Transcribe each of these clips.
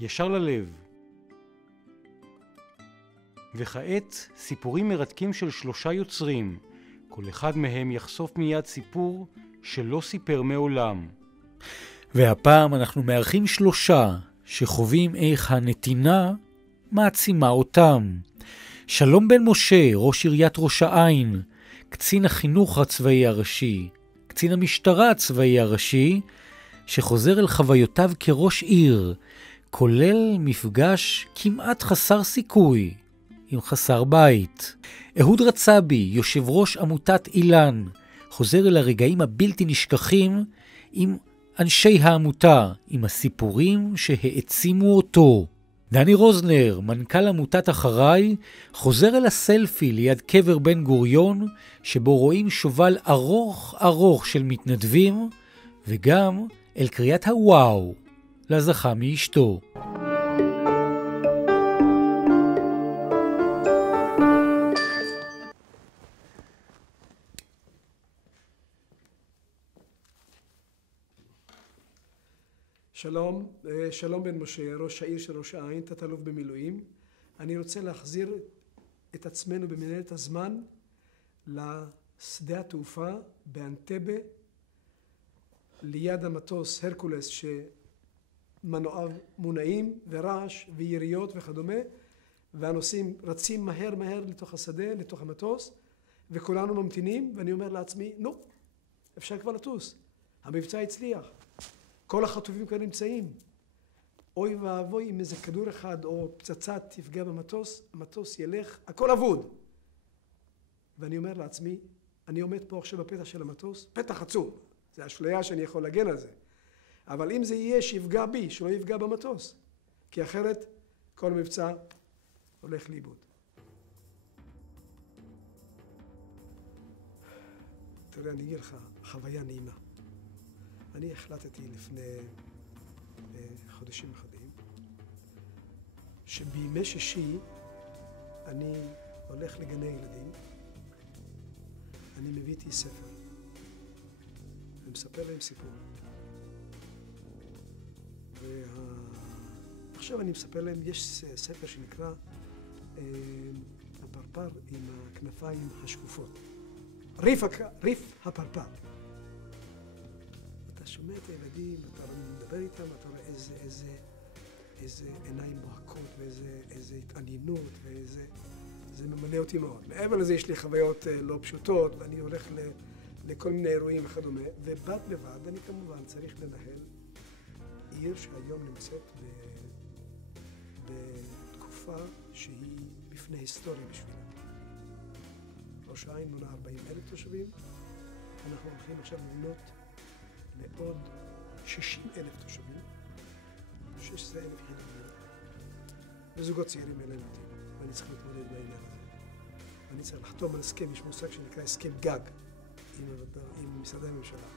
ישר ללב. וכעת סיפורים מרתקים של 3 יוצרים. כל אחד מהם יחשוף מיד סיפור שלא סיפר מעולם. והפעם אנחנו מארחים 3 שחווים איך הנתינה מעצימה אותם. שלום בן משה, ראש עיריית ראש העין, קצין החינוך הצבאי הראשי, קצין המשטרה הצבאי הראשי, שחוזר אל חוויותיו כראש עיר, כולל מפגש כמעט חסר סיכוי עם חסר בית. אהוד רצבי, יושב ראש עמותת אילן, חוזר אל הרגעים הבלתי נשכחים עם אנשי העמותה, עם הסיפורים שהעצימו אותו. דני רוזנר, מנכ"ל עמותת אחריי, חוזר אל הסלפי ליד קבר בן גוריון, שבו רואים שובל ארוך של מתנדבים, וגם אל קריאת הוואו, לזכה מאשתו. שלום בן משה, ראש העיר של ראש העין, תת-אלוף במילואים. אני רוצה להחזיר את עצמנו במנהלת הזמן לשדה התעופה באנטבה, ליד המטוס הרקולס שמנועיו מונעים ורעש ויריות וכדומה, והנוסעים רצים מהר לתוך השדה, לתוך המטוס, וכולנו ממתינים, ואני אומר לעצמי, נו, אפשר כבר לטוס, המבצע הצליח. כל החטופים כאן נמצאים. אוי ואבוי אם איזה כדור אחד או פצצה תפגע במטוס, המטוס ילך, הכל אבוד. ואני אומר לעצמי, אני עומד פה עכשיו בפתח של המטוס, פתח עצום. זה אשליה שאני יכול להגן על זה. אבל אם זה יהיה שיפגע בי, שלא יפגע במטוס. כי אחרת כל מבצע הולך לאיבוד. תראה, אני אגיד לך, חוויה נעימה. אני החלטתי לפני חודשים אחדים שבימי שישי אני הולך לגני ילדים, אני מביא איתי ספר ומספר להם סיפור. עכשיו אני מספר להם, יש ספר שנקרא הפרפר עם הכנפיים השקופות, ריף הפרפר. אתה שומע את הילדים, אתה מדבר איתם, אתה רואה איזה עיניים בוהקות ואיזה התעניינות זה ממלא אותי מאוד. מעבר לזה יש לי חוויות לא פשוטות, ואני הולך לכל מיני אירועים וכדומה, ובד בבד אני כמובן צריך לנהל עיר שהיום נמצאת בתקופה שהיא בפני היסטוריה בשבילה. ראש העין מונה 40,000 תושבים, אנחנו הולכים עכשיו לבנות לעוד 60,000 תושבים, 16,000 יחידות דיור, וזוגות צעירים אין להם בתים, ואני צריך להתמודד בעניין הזה. אני צריך לחתום על הסכם, יש מושג שנקרא הסכם גג עם משרדי הממשלה.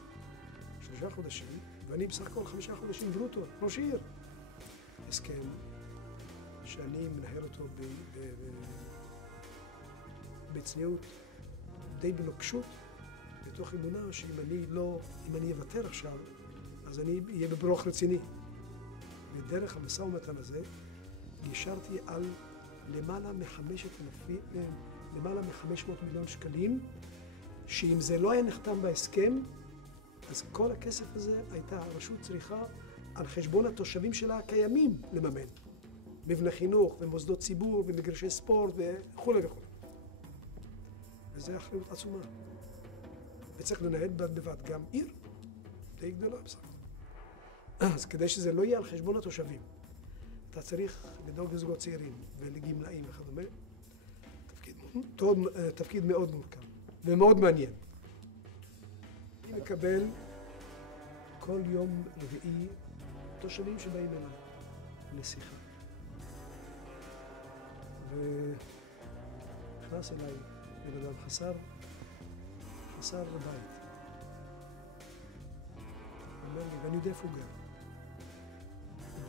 3 חודשים, ואני בסך הכל 5 חודשים ברוטו, ראש עיר. הסכם שאני מנהל אותו בצניעות, די בנוקשות, בתוך אמונה שאם אני אוותר עכשיו, אז אני אהיה בברוך רציני. ודרך המשא ומתן הזה, גישרתי על למעלה מ-500 מיליון שקלים, שאם זה לא היה נחתם בהסכם, אז כל הכסף הזה הייתה הרשות צריכה על חשבון התושבים שלה הקיימים לממן. מבנה חינוך ומוסדות ציבור ומגרשי ספורט וכו' וכו'. וזו אחריות עצומה. וצריך לנהל בד בבד גם עיר די גדולה בסך. אז כדי שזה לא יהיה על חשבון התושבים, אתה צריך לדאוג לזוגות צעירים ולגמלאים וכדומה. תפקיד מאוד מורכב ומאוד מעניין. אני מקבל כל יום רביעי תושבים שבאים אליי לשיחה. ונכנס אליי בן אדם חסר בבית. אומר לי, ואני יודע איפה הוא גר.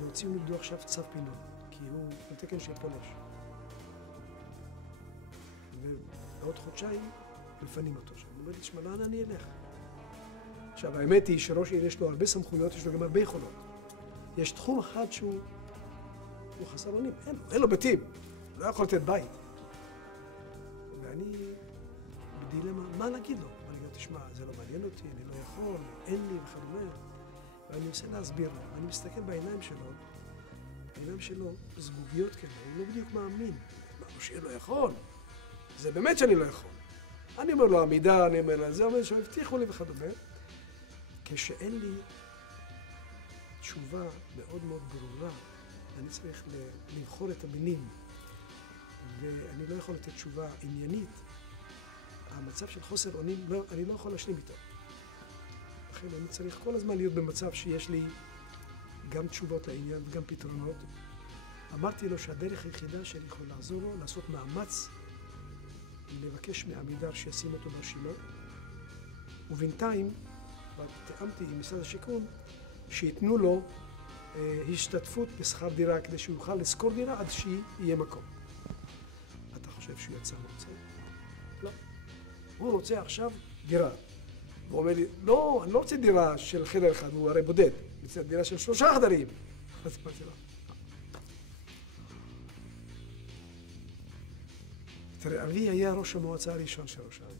והוציאו נגדו עכשיו צו פינוי, כי הוא בתקן של פולש. ובעוד חודשיים מפנים אותו שם. הוא אומר לי, תשמע, לאן אני אלך? עכשיו, האמת היא שראש עיר יש לו הרבה סמכויות, יש לו גם הרבה יכולות. יש תחום אחד שהוא הוא חסר אונים, אין לו בתים, לא יכול לתת בית. ואני בדילמה, מה להגיד לו? מה להגיד לו, תשמע, זה לא מעניין אותי, אני לא יכול, אין לי וכדומה. ואני מנסה להסביר לו, אני מסתכל בעיניים שלו זגוגיות כאלה, הוא לא בדיוק מאמין. אמרנו שאני לא יכול, זה באמת שאני לא יכול. אני אומר לו עמידה, אני אומר לו, זה אומר שהם הבטיחו לי וכדומה. כשאין לי תשובה מאוד מאוד ברורה, אני צריך לבחור את המינים, ואני לא יכול לתת תשובה עניינית. המצב של חוסר אונים, אני לא יכול להשלים איתו. לכן אני צריך כל הזמן להיות במצב שיש לי גם תשובות לעניין וגם פתרונות. אמרתי לו שהדרך היחידה שאני יכול לעזור לו, לעשות מאמץ, לבקש מעמידר שישים אותו ברשימה, ובינתיים תיאמתי עם משרד השיכון שיתנו לו השתתפות בשכר דירה כדי שהוא יוכל לשכור דירה עד שיהיה מקום. אתה חושב שהוא יצא מרוצה? לא. הוא רוצה עכשיו דירה. הוא אומר לי, לא, אני לא רוצה דירה של חדר אחד, הוא הרי בודד. אני רוצה דירה של 3 חדרים. אז אמרתי לו. תראה, אבי היה ראש המועצה הראשון של ראש העין.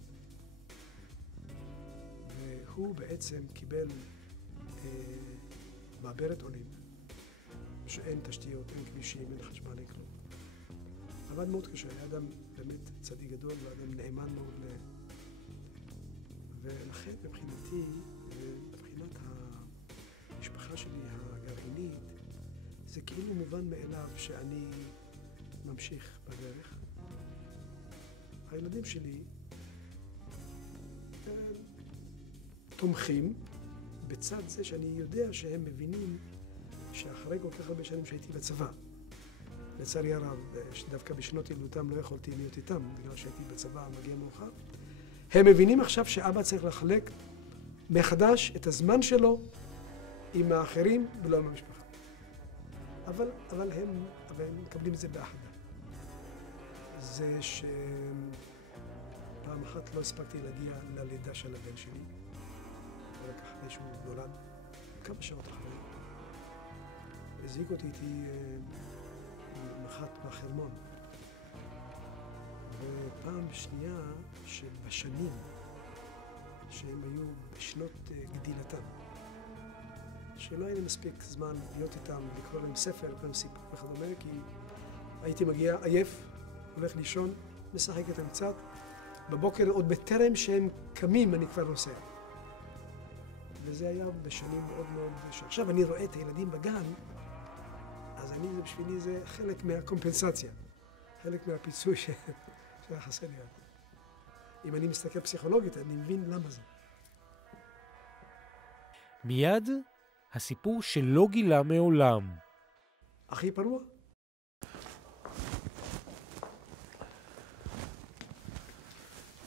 והוא בעצם קיבל מעברת עולים, שאין תשתיות, אין כבישים, אין חשמל, אין כלום. עבד מאוד קשה, היה אדם באמת צדיק גדול, ואדם נאמן מאוד ולכן מבחינתי, מבחינת המשפחה שלי הגרעינית, זה כאילו מובן מאליו שאני ממשיך בדרך. הילדים שלי תומכים בצד זה שאני יודע שהם מבינים שאחרי כל כך הרבה שנים שהייתי בצבא, לצערי הרב, שדווקא בשנות ילדותם לא יכולתי להיות איתם, בגלל שהייתי בצבא מגיע מאוחר, הם מבינים עכשיו שאבא צריך לחלק מחדש את הזמן שלו עם האחרים ולא עם המשפחה. אבל הם מקבלים את זה באחדה. זה שפעם אחת לא הספקתי להגיע ללידה של הבן שלי, רק אחרי שהוא נולד, כמה שעות אחרי. הזעיק אותי איתי מח"ט בחרמון. ופעם שנייה שבשנים שהם היו בשנות גדילתם, שלא היה לי מספיק זמן להיות איתם, לקרוא להם ספר, לקרוא להם סיפור וכדומה, כי הייתי מגיע עייף, הולך לישון, משחק איתם קצת, בבוקר עוד בטרם שהם קמים אני כבר נוסע. וזה היה בשנים מאוד מאוד... עכשיו אני רואה את הילדים בגן, אז זה בשבילי זה חלק מהקומפנסציה, חלק מהפיצוי שהיה חסר לי. אם אני מסתכל פסיכולוגית, אני מבין למה זה. מיד הסיפור שלא גילה מעולם. הכי פרוע?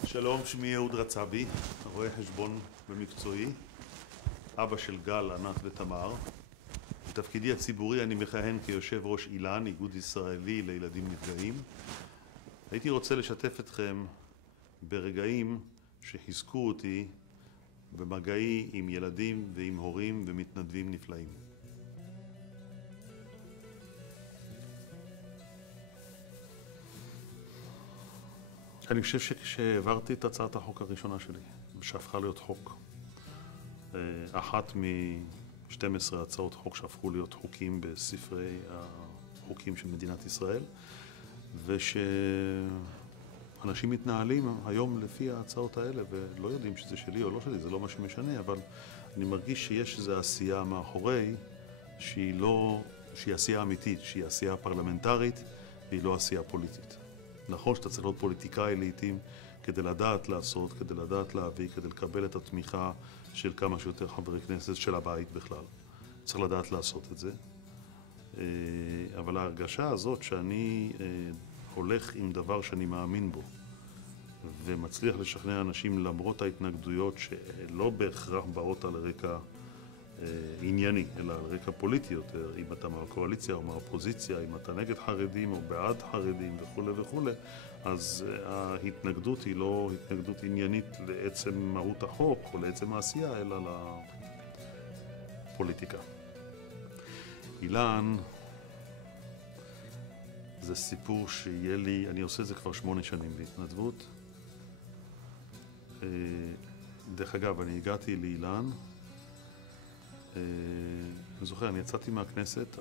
שלום, שמי אהוד רצבי, רואה חשבון במקצועי, אבא של גל, ענת ותמר. בתפקידי הציבורי אני מכהן כיושב ראש אילן, איגוד ישראלי לילדים נפגעים. הייתי רוצה לשתף אתכם ברגעים שחיזקו אותי במגעי עם ילדים ועם הורים ומתנדבים נפלאים. אני חושב שכשהעברתי את הצעת החוק הראשונה שלי, שהפכה להיות חוק, אחת מ-12 הצעות חוק שהפכו להיות חוקים בספרי החוקים של מדינת ישראל, ושאנשים מתנהלים היום לפי ההצעות האלה ולא יודעים שזה שלי או לא שלי, זה לא מה שמשנה, אבל אני מרגיש שיש איזו עשייה מאחורי שהיא עשייה אמיתית, שהיא עשייה פרלמנטרית והיא לא עשייה פוליטית. נכון שאתה צריך להיות פוליטיקאי לעתים כדי לדעת לעשות, כדי לדעת להביא, כדי לקבל את התמיכה של כמה שיותר חברי כנסת של הבית בכלל. צריך לדעת לעשות את זה. אבל ההרגשה הזאת שאני הולך עם דבר שאני מאמין בו ומצליח לשכנע אנשים למרות ההתנגדויות שלא בהכרח באות על רקע ענייני, אלא על רקע פוליטי יותר, אם אתה מהקואליציה או מהאופוזיציה, אם אתה נגד חרדים או בעד חרדים וכו' וכו', אז ההתנגדות היא לא התנגדות עניינית לעצם מהות החוק או לעצם העשייה, אלא לפוליטיקה. אילן זה סיפור שיהיה לי, אני עושה את זה כבר 8 שנים בהתנדבות. דרך אגב, אני הגעתי לאילן, אני זוכר, אני יצאתי מהכנסת,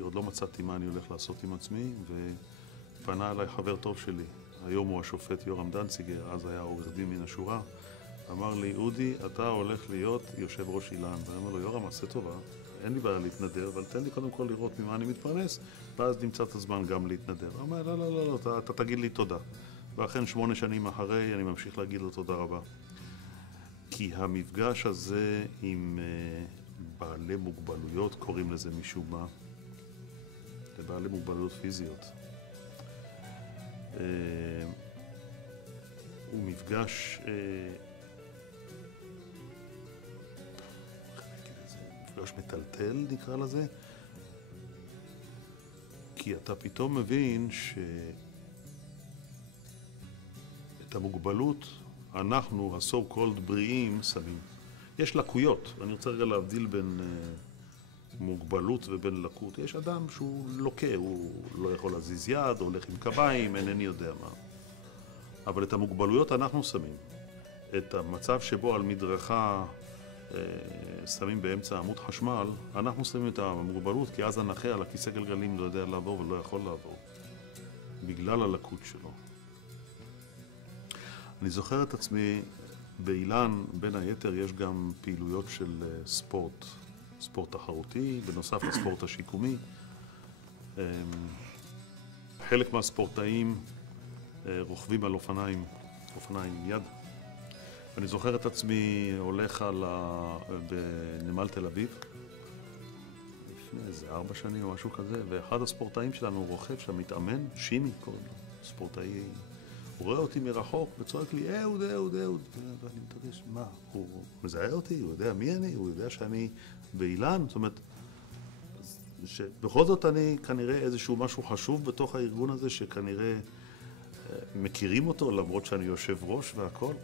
עוד לא מצאתי מה אני הולך לעשות עם עצמי, ופנה אליי חבר טוב שלי, היום הוא השופט יורם דנציגר, אז היה עורך דין מן השורה, אמר לי, אודי, אתה הולך להיות יושב ראש אילן. ואני אומר לו, יורם, עשה טובה, אין לי בעיה להתנדב, אבל תן לי קודם כל לראות ממה אני מתפרנס, ואז נמצא את הזמן גם להתנדב. הוא אומר, לא, אתה תגיד לי תודה. ואכן 8 שנים אחרי אני ממשיך להגיד לו תודה רבה. כי המפגש הזה עם בעלי מוגבלויות, קוראים לזה משום מה, לבעלי מוגבלויות פיזיות, הוא מפגש מפגש מטלטל נקרא לזה, כי אתה פתאום מבין את המוגבלות אנחנו, ה-so called בריאים, שמים. יש לקויות, אני רוצה רגע להבדיל בין מוגבלות ובין לקות. יש אדם שהוא לוקה, הוא לא יכול להזיז יד, או הולך עם קביים, אינני יודע מה. אבל את המוגבלויות אנחנו שמים. את המצב שבו על מדרכה שמים באמצע עמוד חשמל, אנחנו שמים את המוגבלות, כי אז הנכה על הכיסא גלגלים לא יודע לעבור ולא יכול לעבור. בגלל הלקות שלו. אני זוכר את עצמי, באילן, בין היתר, יש גם פעילויות של ספורט תחרותי, בנוסף לספורט השיקומי. חלק מהספורטאים רוכבים על אופניים יד. אני זוכר את עצמי הולך בנמל תל אביב, לפני איזה 4 שנים או משהו כזה, ואחד הספורטאים שלנו רוכב שם, מתאמן, שימי קוראים לו, ספורטאי. הוא רואה אותי מרחוק וצועק לי, אהוד. ואני מתרגש, מה? הוא מזהה אותי? הוא יודע מי אני? הוא יודע שאני באילן? זאת אומרת, שבכל זאת אני כנראה איזשהו משהו חשוב בתוך הארגון הזה, שכנראה מכירים אותו, למרות שאני יושב ראש והכל.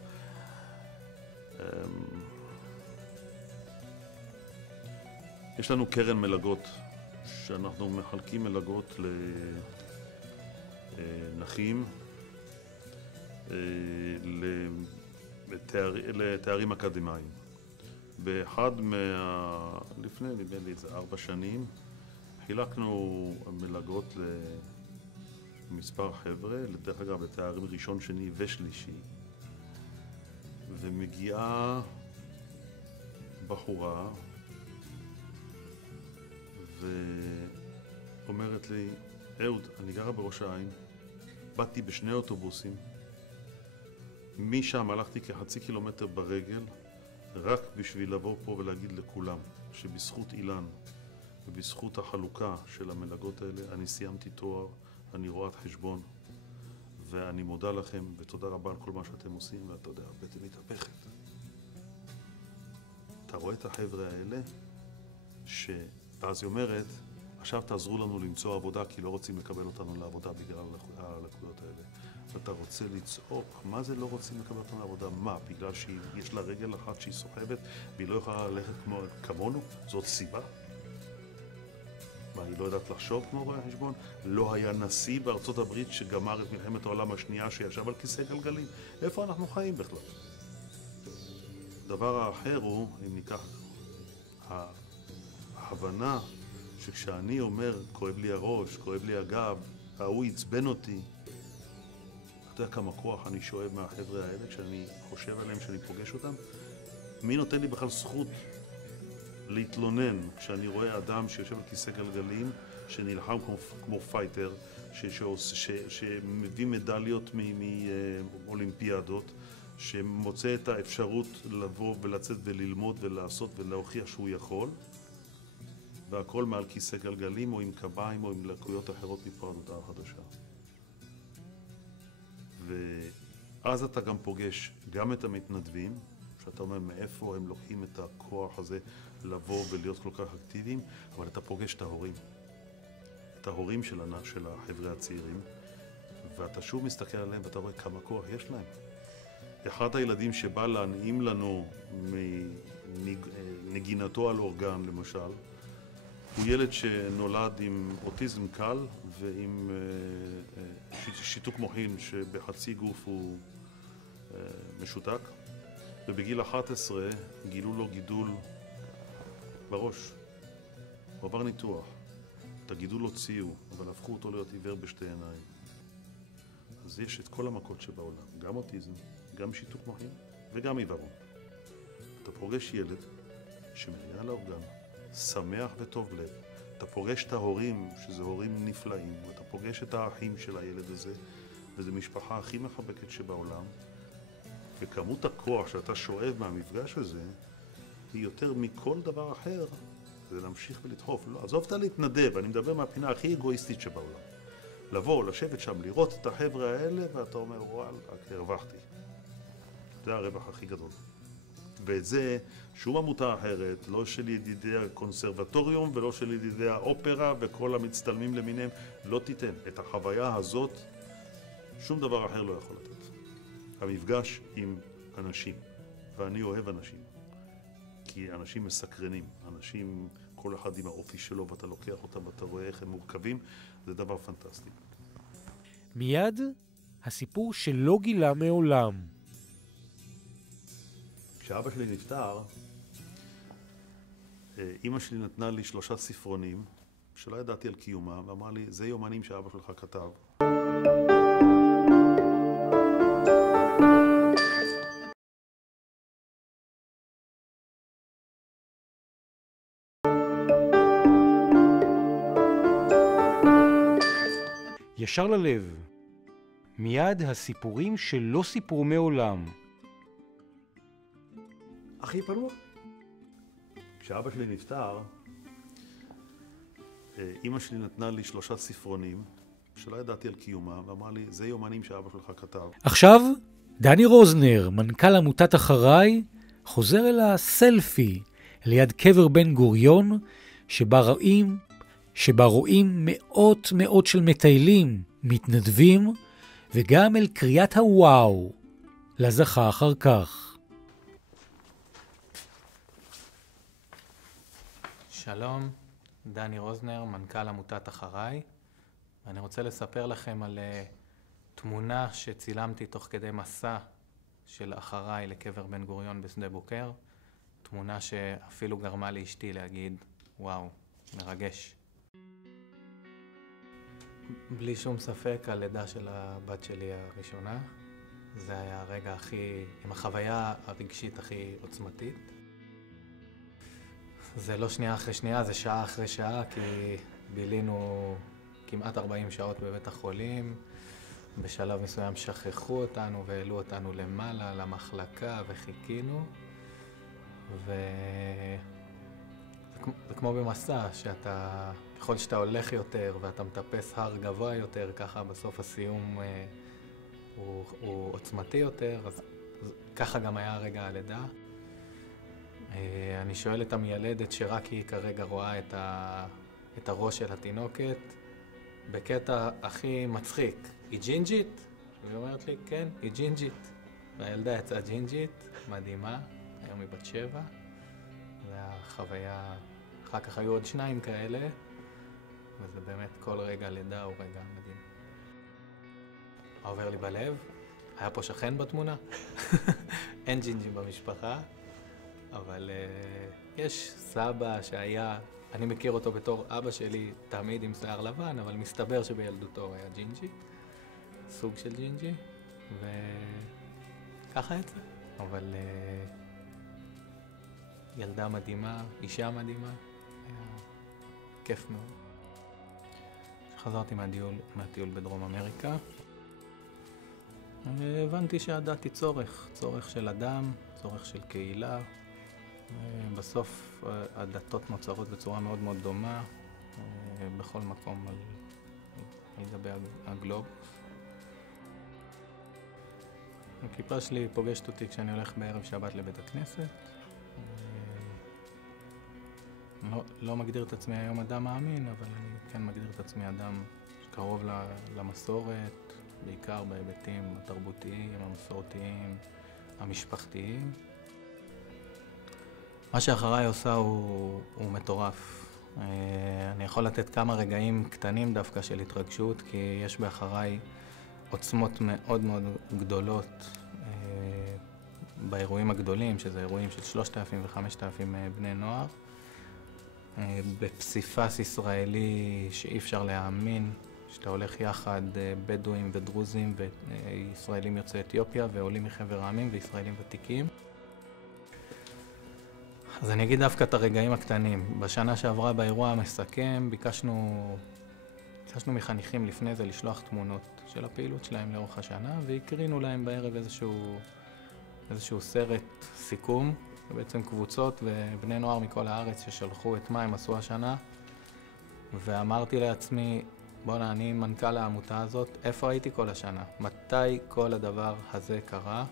יש לנו קרן מלגות, שאנחנו מחלקים מלגות לנכים, לתארים אקדמיים. באחד לפני, נדמה לי, איזה 4 שנים, חילקנו מלגות למספר חבר'ה, לדרך אגב, לתארים ראשון, שני ושלישי. ומגיעה בחורה ואומרת לי, אהוד, אני גרה בראש העין, באתי ב2 אוטובוסים, משם הלכתי כ0.5 קילומטר ברגל, רק בשביל לבוא פה ולהגיד לכולם שבזכות אילן ובזכות החלוקה של המלגות האלה אני סיימתי תואר, אני רואת חשבון, ואני מודה לכם ותודה רבה על כל מה שאתם עושים, ואתה יודע, הבטן מתהפכת. אתה רואה את החבר'ה האלה ואז היא אומרת, עכשיו תעזרו לנו למצוא עבודה כי לא רוצים לקבל אותנו לעבודה בגלל הלקויות האלה. ואתה רוצה לצעוק, מה זה לא רוצים לקבל אותנו לעבודה? מה? בגלל שיש לה רגל אחת שהיא סוחבת והיא לא יכולה ללכת כמונו? זאת סיבה? מה, היא לא יודעת לחשוב כמו רואה חשבון? לא היה נשיא בארצות הברית שגמר את מלחמת העולם השנייה שישב על כיסא גלגלים? איפה אנחנו חיים בכלל? דבר האחר הוא, אם ניקח ההבנה שכשאני אומר, כואב לי הראש, כואב לי הגב, ההוא יצבן אותי, אתה יודע כמה כוח אני שואב מהחבר'ה האלה כשאני חושב עליהם, כשאני פוגש אותם? מי נותן לי בכלל זכות להתלונן כשאני רואה אדם שיושב על כיסא גלגלים, שנלחם כמו פייטר, שמביא מדליות מאולימפיאדות, שמוצא את האפשרות לבוא ולצאת וללמוד ולעשות ולהוכיח שהוא יכול, והכל מעל כיסא גלגלים או עם קביים או עם לקויות אחרות מפרדותה החדשה. ואז אתה גם פוגש גם את המתנדבים, שאתה אומר מאיפה הם לוקחים את הכוח הזה לבוא ולהיות כל כך אקטיביים, אבל אתה פוגש את ההורים. את ההורים של החבר'ה הצעירים, ואתה שוב מסתכל עליהם ואתה רואה כמה כוח יש להם. אחד הילדים שבא להנעים לנו מנגינתו על אורגן, למשל, הוא ילד שנולד עם אוטיזם קל ועם שיתוק מוחין שבחצי גוף הוא משותק, ובגיל 11 גילו לו גידול בראש. הוא עבר ניתוח. את הגידול הוציאו, אבל הפכו אותו להיות עיוור בשתי עיניים. אז יש את כל המכות שבעולם, גם אוטיזם, גם שיתוק מוחין וגם עיוורון. אתה פוגש ילד שמגיע לאורגן, שמח וטוב לב. אתה פוגש את ההורים, שזה הורים נפלאים, ואתה פוגש את האחים של הילד הזה, וזו משפחה הכי מחבקת שבעולם. וכמות הכוח שאתה שואב מהמפגש הזה, היא יותר מכל דבר אחר, זה להמשיך ולדחוף. לא, עזוב אותה להתנדב, אני מדבר מהפינה הכי אגואיסטית שבעולם. לבוא, לשבת שם, לראות את החבר'ה האלה, ואתה אומר, וואל, הרווחתי. זה הרווח הכי גדול. ואת זה, שום עמותה אחרת, לא של ידידי הקונסרבטוריום ולא של ידידי האופרה וכל המצטלמים למיניהם, לא תיתן. את החוויה הזאת, שום דבר אחר לא יכול לתת. המפגש עם אנשים, ואני אוהב אנשים, כי אנשים מסקרנים, אנשים, כל אחד עם האופי שלו, ואתה לוקח אותם ואתה רואה איך הם מורכבים, זה דבר פנטסטי. מיד, הסיפור שלא גילה מעולם. כשאבא שלי נפטר, אמא שלי נתנה לי 3 ספרונים, שלא ידעתי על קיומה, ואמרה לי, זה יומנים שאבא שלך כתב. ישר ללב. מיד הסיפורים שלא סיפרו מעולם. הכי פרוע? כשאבא שלי נפטר, אמא שלי נתנה לי 3 ספרונים, שלא ידעתי על קיומה, ואמרה לי, זה יומנים שאבא שלך כתב. עכשיו, דני רוזנר, מנכ"ל עמותת אחריי, חוזר אל הסלפי, ליד קבר בן גוריון, שבה רואים מאות של מטיילים, מתנדבים, וגם אל קריאת הוואו, לזכה אחר כך. שלום, דני רוזנר, מנכ"ל עמותת אחריי. ואני רוצה לספר לכם על תמונה שצילמתי תוך כדי מסע של אחריי לקבר בן גוריון בשדה בוקר. תמונה שאפילו גרמה לאשתי להגיד, וואו, מרגש. בלי שום ספק, הלידה של הבת שלי הראשונה. זה היה הרגע עם החוויה הרגשית הכי עוצמתית. זה לא שנייה אחרי שנייה, זה שעה אחרי שעה, כי בילינו כמעט 40 שעות בבית החולים. בשלב מסוים שכחו אותנו והעלו אותנו למעלה למחלקה וחיכינו. זה כמו במסע, ככל שאתה הולך יותר ואתה מטפס הר גבוה יותר, ככה בסוף הסיום הוא עוצמתי יותר, אז ככה גם היה רגע הלידה. אני שואל את המיילדת שרק היא כרגע רואה את הראש של התינוקת, בקטע הכי מצחיק, היא ג'ינג'ית? והיא אומרת לי, כן, היא ג'ינג'ית. והילדה יצאה ג'ינג'ית, מדהימה, היום היא בת 7. זה החוויה, אחר כך היו עוד 2 כאלה, וזה באמת כל רגע לידה הוא רגע מדהים. עובר לי בלב, היה פה שכן בתמונה, אין ג'ינג'ים במשפחה, אבל יש סבא שהיה, אני מכיר אותו בתור אבא שלי תמיד עם שיער לבן, אבל מסתבר שבילדותו הוא היה ג'ינג'י, סוג של ג'ינג'י, וככה יצא. אבל ילדה מדהימה, אישה מדהימה, היה כיף מאוד. כשחזרתי מהטיול בדרום אמריקה, הבנתי שהדת היא צורך של אדם, צורך של קהילה. בסוף הדתות נוצרות בצורה מאוד מאוד דומה, בכל מקום על גבי הגלובוס. הכיפה שלי פוגשת אותי כשאני הולך בערב שבת לבית הכנסת. לא מגדיר את עצמי היום אדם מאמין, אבל אני כן מגדיר את עצמי אדם שקרוב למסורת, בעיקר בהיבטים התרבותיים, המסורתיים, המשפחתיים. מה שאחריי עושה הוא מטורף. אני יכול לתת כמה רגעים קטנים דווקא של התרגשות, כי יש באחריי עוצמות מאוד מאוד גדולות באירועים הגדולים, שזה אירועים של 3,000 ו-5,000 בני נוער. בפסיפס ישראלי שאי אפשר להאמין, שאתה הולך יחד בדואים ודרוזים וישראלים יוצאי אתיופיה ועולים מחבר העמים וישראלים ותיקים. אז אני אגיד דווקא את הרגעים הקטנים. בשנה שעברה באירוע המסכם ביקשנו מחניכים לפני זה לשלוח תמונות של הפעילות שלהם לאורך השנה, והקרינו להם בערב איזשהו סרט סיכום. זה בעצם קבוצות ובני נוער מכל הארץ ששלחו את מה הם עשו השנה. ואמרתי לעצמי, בוא'נה, אני מנכ"ל העמותה הזאת, איפה הייתי כל השנה? מתי כל הדבר הזה קרה?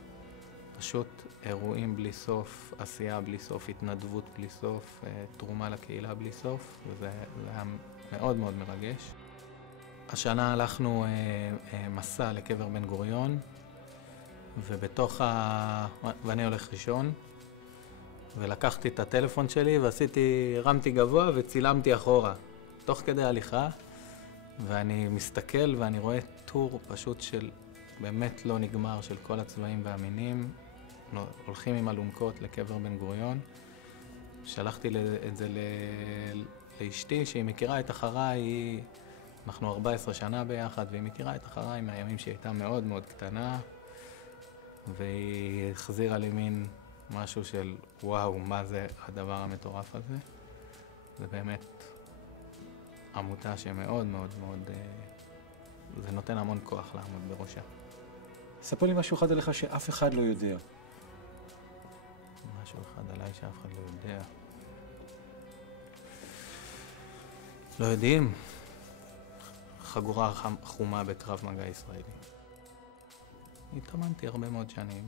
פשוט אירועים בלי סוף, עשייה בלי סוף, התנדבות בלי סוף, תרומה לקהילה בלי סוף, וזה היה מאוד מאוד מרגש. השנה הלכנו מסע לקבר בן גוריון, ואני הולך ראשון, ולקחתי את הטלפון שלי רמתי גבוה וצילמתי אחורה, תוך כדי הליכה, ואני מסתכל ואני רואה טור פשוט של באמת לא נגמר של כל הצבעים והמינים, הולכים עם אלונקות לקבר בן גוריון. שלחתי את זה לאשתי, שהיא מכירה את אחריי, אנחנו 14 שנה ביחד, והיא מכירה את אחריי מהימים שהיא הייתה מאוד מאוד קטנה, והיא החזירה לי מין משהו של וואו, מה זה הדבר המטורף הזה. זה באמת עמותה שמאוד מאוד מאוד, זה נותן המון כוח לעמוד בראשה. ספר לי משהו אחד עליך שאף אחד לא יודע. משהו אחד עליי שאף אחד לא יודע. לא יודעים. חגורה חומה בקרב מגע ישראלי. התאמנתי הרבה מאוד שנים.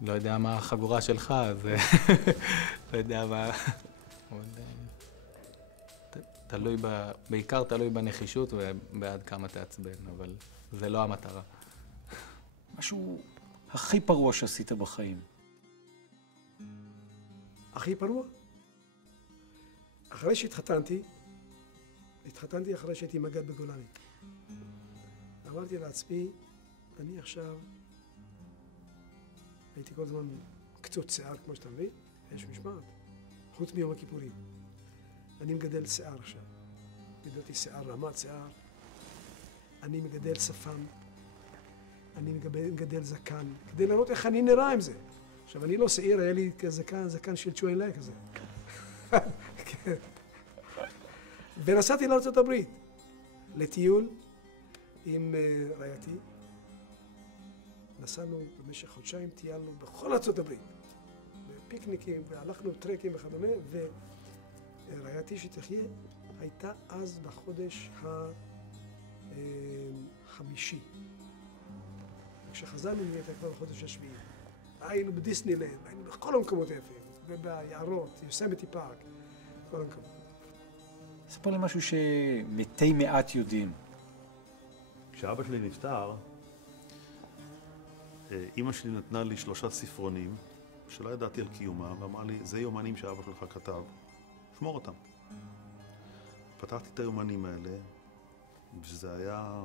לא יודע מה החגורה שלך, אז לא יודע מה... בעיקר תלוי בנחישות ובעד כמה תעצבן, אבל זה לא המטרה. משהו הכי פרוע שעשית בחיים. הכי פרוע? אחרי שהתחתנתי אחרי שהייתי מג"ד בגולני. אמרתי לעצמי, אני עכשיו, הייתי כל הזמן קצות שיער, כמו שאתה מבין, יש משמעת, חוץ מיום הכיפורים. אני מגדל שיער עכשיו, גידלתי שיער, רמת שיער, אני מגדל שפם, אני מגדל זקן, כדי לראות איך אני נראה עם זה. עכשיו, אני לא שעיר, היה לי זקן של צ'ו אין לי כזה. ונסעתי לארצות הברית, לטיול עם רעייתי. נסענו במשך חודשיים, טיילנו בכל ארצות הברית. בפיקניקים, והלכנו טרקים וכדומה, ורעייתי שתחיה הייתה אז בחודש החמישי. כשחזרנו היא הייתה כבר בחודש השביעי. היינו בדיסנילנד, היינו בכל המקומות היפים, וביערות, יוסמיטי פארק, בכל המקומות. ספר לי משהו שמתי מעט יודעים. כשאבא שלי נפטר, אמא שלי נתנה לי 3 ספרונים שלא ידעתי על קיומם, ואמרה לי, זה יומנים שאבא שלך כתב, שמור אותם. פתחתי את היומנים האלה, וזה היה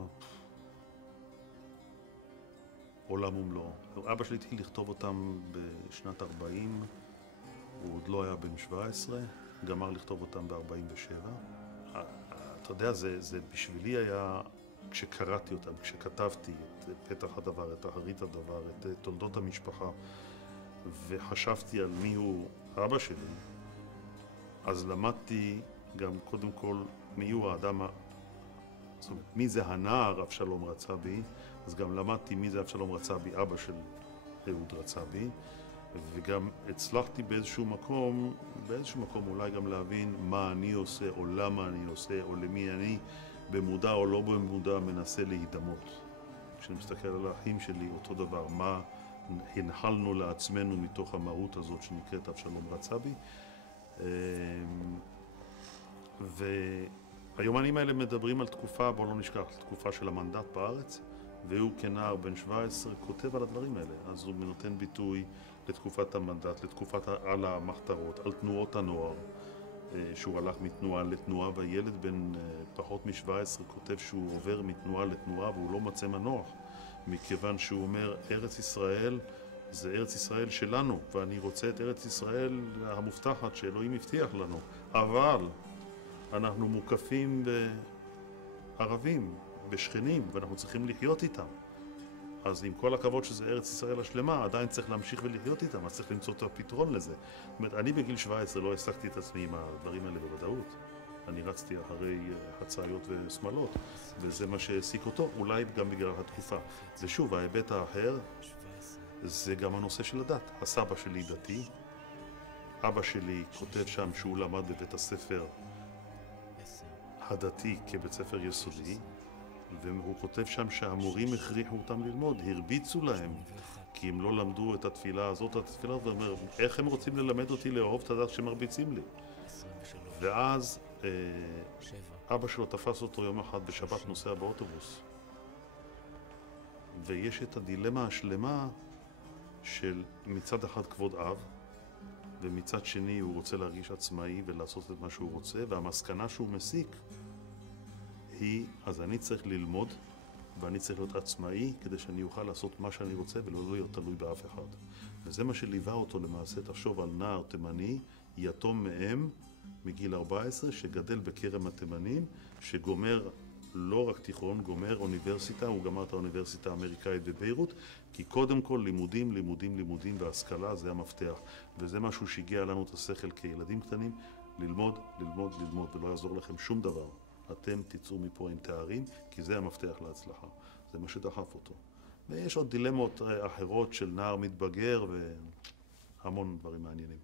עולם ומלואו. אבא שלי התחיל לכתוב אותם בשנת 40, הוא עוד לא היה בן 17, גמר לכתוב אותם ב-47. אתה יודע, זה בשבילי היה, כשקראתי אותם, כשכתבתי את פתח הדבר, את אחרית הדבר, את תולדות המשפחה, וחשבתי על מי הוא אבא שלי, אז למדתי גם קודם כל מי הוא האדם, זאת אומרת, מי זה הנער אבשלום רצאבי, אז גם למדתי מי זה אבשלום רצאבי, אבא של אהוד רצאבי, וגם הצלחתי באיזשהו מקום אולי גם להבין מה אני עושה, או למה אני עושה, או למי אני במודע או לא במודע מנסה להידמות. כשאני מסתכל על האחים שלי, אותו דבר, מה הנחלנו לעצמנו מתוך המהות הזאת שנקראת אבשלום רצאבי. והיומנים האלה מדברים על תקופה, בואו לא נשכח, תקופה של המנדט בארץ, והוא כנער בן 17 כותב על הדברים האלה. אז הוא נותן ביטוי לתקופת המנדט, על המחתרות, על תנועות הנוער, שהוא הלך מתנועה לתנועה, והילד בן פחות מ-17 כותב שהוא עובר מתנועה לתנועה והוא לא מצא מנוח, מכיוון שהוא אומר, ארץ ישראל זה ארץ ישראל שלנו, ואני רוצה את ארץ ישראל המובטחת שאלוהים הבטיח לנו, אבל אנחנו מוקפים בערבים, בשכנים, ואנחנו צריכים לחיות איתם. אז עם כל הכבוד שזה ארץ ישראל השלמה, עדיין צריך להמשיך ולחיות איתם, אז צריך למצוא את הפתרון לזה. זאת אומרת, אני בגיל 17 לא העסקתי את עצמי עם הדברים האלה בוודאות. אני רצתי אחרי חצאיות ושמאלות, וזה מה שהעסיק אותו, אולי גם בגלל התקופה. ושוב, ההיבט האחר, זה גם הנושא של הדת. הסבא שלי דתי, אבא שלי כותב שם שהוא למד בבית הספר הדתי כבית ספר יסודי, והוא כותב שם שהמורים הכריחו אותם ללמוד, הרביצו להם, כי הם לא למדו את התפילה הזאת, ואומר, איך הם רוצים ללמד אותי לאהוב את הדת שמרביצים לי? ואז אבא שלו תפס אותו יום אחד בשבת נוסע באוטובוס, ויש את הדילמה השלמה של מצד אחד כבוד אב, ומצד שני הוא רוצה להרגיש עצמאי ולעשות את מה שהוא רוצה, והמסקנה שהוא מסיק היא, אז אני צריך ללמוד ואני צריך להיות עצמאי כדי שאני אוכל לעשות מה שאני רוצה ולא להיות תלוי באף אחד. וזה מה שליווה אותו למעשה. תחשוב על נער תימני, יתום מאם, מגיל 14, שגדל בכרם התימנים, שגומר לא רק תיכון, גומר אוניברסיטה, הוא גמר את האוניברסיטה האמריקאית בביירות, כי קודם כל לימודים, לימודים, לימודים והשכלה זה המפתח. וזה משהו שהגיע לנו את השכל כילדים קטנים, ללמוד, ללמוד, ללמוד, ולא יעזור לכם שום דבר. אתם תצאו מפה עם תארים, כי זה המפתח להצלחה. זה מה שדחף אותו. ויש עוד דילמות אחרות של נער מתבגר והמון דברים מעניינים.